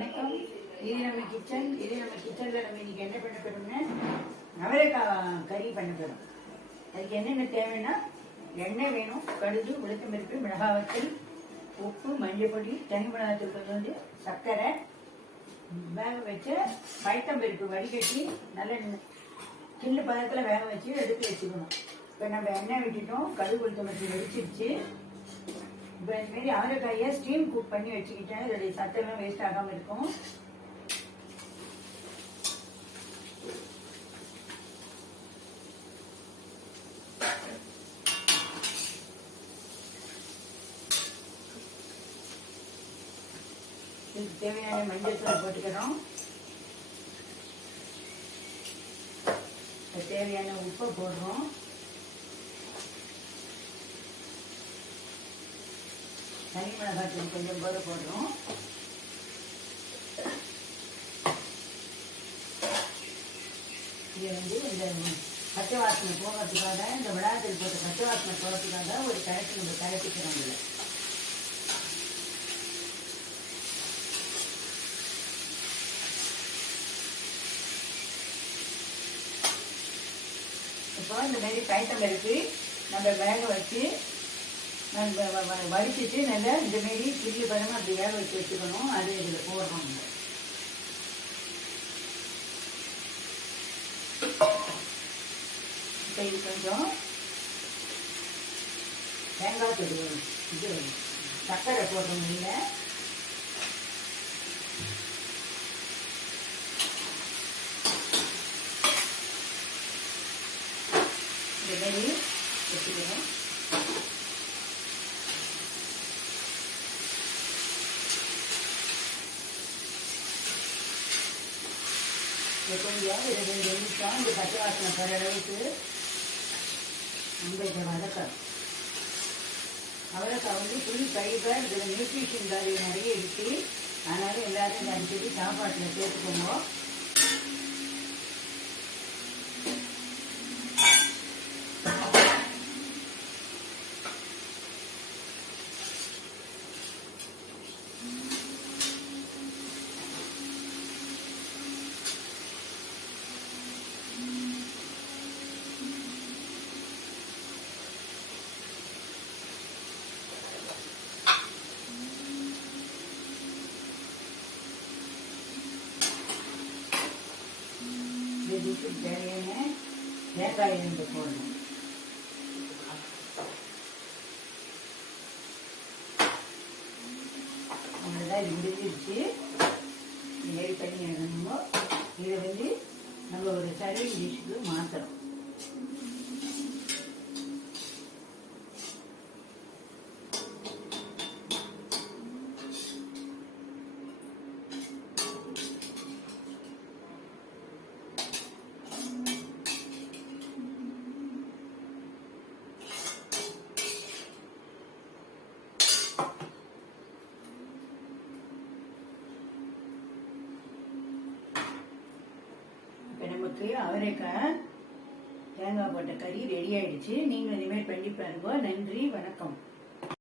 வணக்கம். இது நம்ம கிச்சன் இது நம்ம கிச்சன்ல நம்ம இன்னைக்கு என்ன பண்ண போறோம்னா அவரைக்காய் கறி பண்ண போறோம். அதுக்கு என்னென்ன தேவைன்னா எண்ணெய் வேணும் கடுகு உளுத்தம்பருப்பு மிளகாய் வத்தல் உப்பு மஞ்சள் பொடி தனி மிளகாத்தூள் கொஞ்சம் வந்து சர்க்கரை வேக வச்ச பயத்தம்பருப்பு வடிகட்டி நல்ல சின்ன பதத்தில் வேக வச்சு எடுத்து வச்சுக்கணும். இப்போ நம்ம எண்ணெய் விட்டுட்டோம் கடுகு உளுத்தம்பருப்பு வெடிச்சிருச்சு. இப்போ இந்த மாதிரி அவரைக்காயை ஸ்டீம் குக் பண்ணி வச்சுக்கிட்டேன். இதோடைய சத்தெல்லாம் வேஸ்ட் ஆகாமல் இருக்கும். இதுக்கு தேவையான மஞ்சள் தூள் போட்டுக்கிறோம். தேவையான உப்பை போடுறோம். தனி மிளகாய் தூள் கொஞ்சம் போல போடுறோம் இது வந்து இந்த பச்சை வாசனை போகிறதுக்காக இந்த விடாத்தில் போட்ட பச்சை வாசனை போகிறதுக்காக ஒரு கரைச்சி நம்ம கரைச்சிக்கிறோம் இதில் இப்போ இந்த மாதிரி பயத்தம் இருக்கு. நம்ம வேக வச்சு வடிச்சிட்டு நல்லா இந்த மாரி சில்லி பழம் அப்படி வேக வச்சு வச்சுக்கணும். அது இதில் போடுறோம் இப்போ இது கொஞ்சம் தேங்காய் தொடு இது சர்க்கரை போடுறோம் இல்லை? இந்த மாரி வச்சுக்கணும். இது கொஞ்சம் ரெண்டு நிமிஷம் இந்த பச்சை வாசனை போகிற அளவுக்கு நம்ம இதை வதக்கணும் அவரைக்காய் வந்து புளி ஃபைபர் இதில் நியூட்ரிஷன் வேல்யூ நிறைய இருக்குது அதனால எல்லாரும் அடிக்கடி சாப்பாட்டில் சேர்த்துக்கோங்க இதுக்கு தேவையான தேங்காய் எண்ணெய் போடணும். அவ்வளோதான் இது முடிஞ்சிருச்சு ஏறி பண்ணி எழுதணுமோ? இதை வந்து நம்ம ஒரு சர்வீஸ் டிஷ்ஷுக்கு மாற்றணும் இப்போ நமக்கு அவரைக்காய் தேங்காய் போட்ட கறி ரெடி ஆயிடுச்சு. நீங்கள் இனிமேல் பண்ணி பாருங்க. நன்றி வணக்கம்.